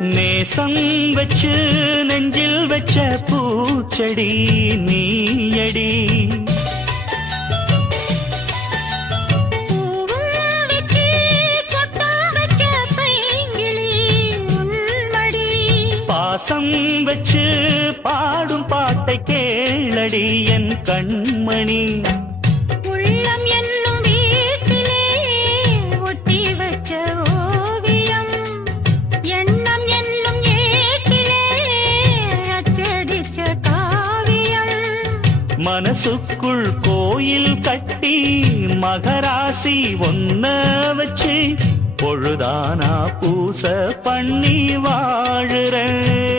நேசம் வச்சு நெஞ்சில் வச்ச பூச்செடி நீயடி. பாசம் வச்சு பாடும் பாட்டை கேளடி என் கண்மணி. உள்ளம் என்னும் வீட்டிலே ஒட்டி வச்ச ஓவியம், எண்ணம் என்னும் ஏட்டிலே அச்சடிச்ச காவியம். மனசுக்குள் கோயில் கட்டி மகராசி ஒன்ன வச்சு பொழுதானா பூச பண்ணி வாழுறேன்.